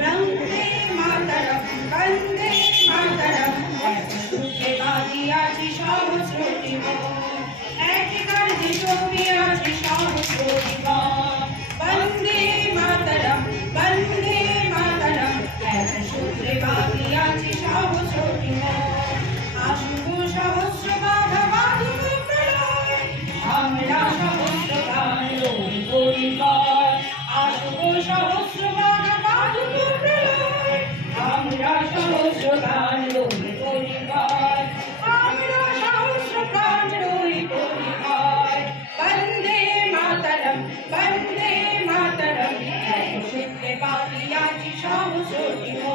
वन्दे मातरं वन्दे मातरं सूत्रे बाजियाछि सहस्रजीवन एक गर्जे चोखियाछि सहस्रजीवन वन्दे मातरं एक सूत्रे बाजियाछि सहस्रजीवन आशुभ सहस्र बाधा बाधुक प्रलय আমরা সহস্র গান লই পরিবার আশুভ সহস্র বাধা বাধুক প্রলয় আমরা সহস্র গান লই পরিবার আমরা সহস্র প্রাণ লই পরিবার বন্দে মাতরম সূত্রে বাঁধিয়াছি সহস্র জীবন